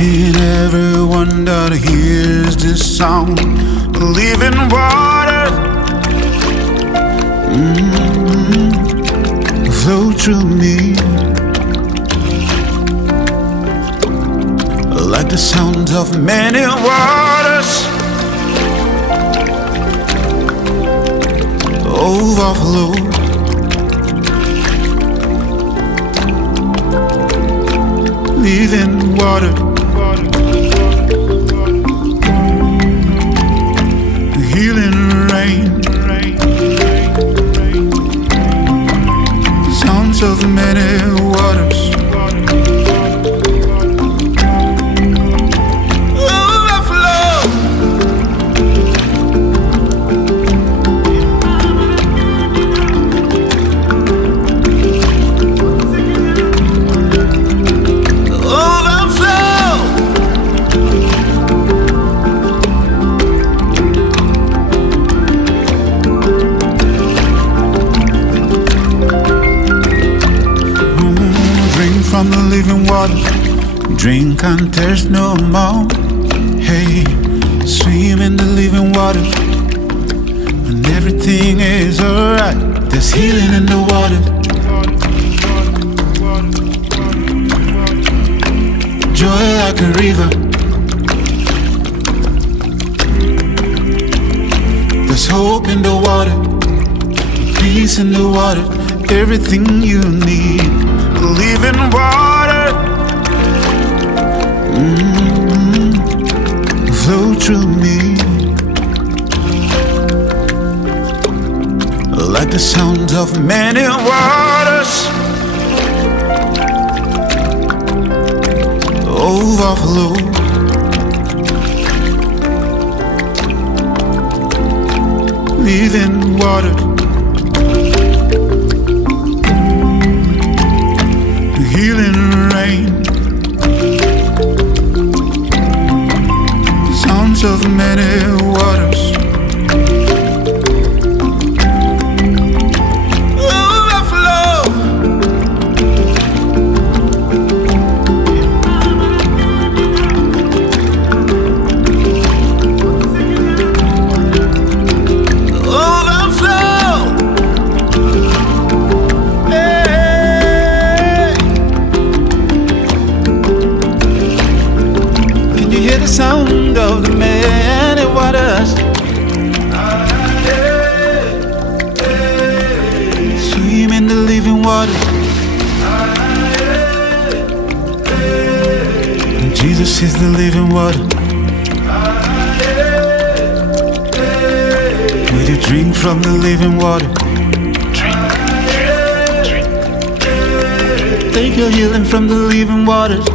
Can everyone that hears this song live in water? Flow through me like the sound of many waters. Overflow. Living water. Healing rain. Sounds of many waters. From the living water, drink and thirst no more. Hey, swim in the living water, and everything is alright. There's healing in the water. Joy like a river. There's hope in the water, peace in the water, everything you need. Living water. Flow through me like the sound of many waters. Overflow. Living water. Healing rain. Sounds of many waters. Overflow. Overflow. Hear the sound of the many waters. Swim in the living water. Jesus is the living water. Will you drink from the living water? Take your healing from the living waters.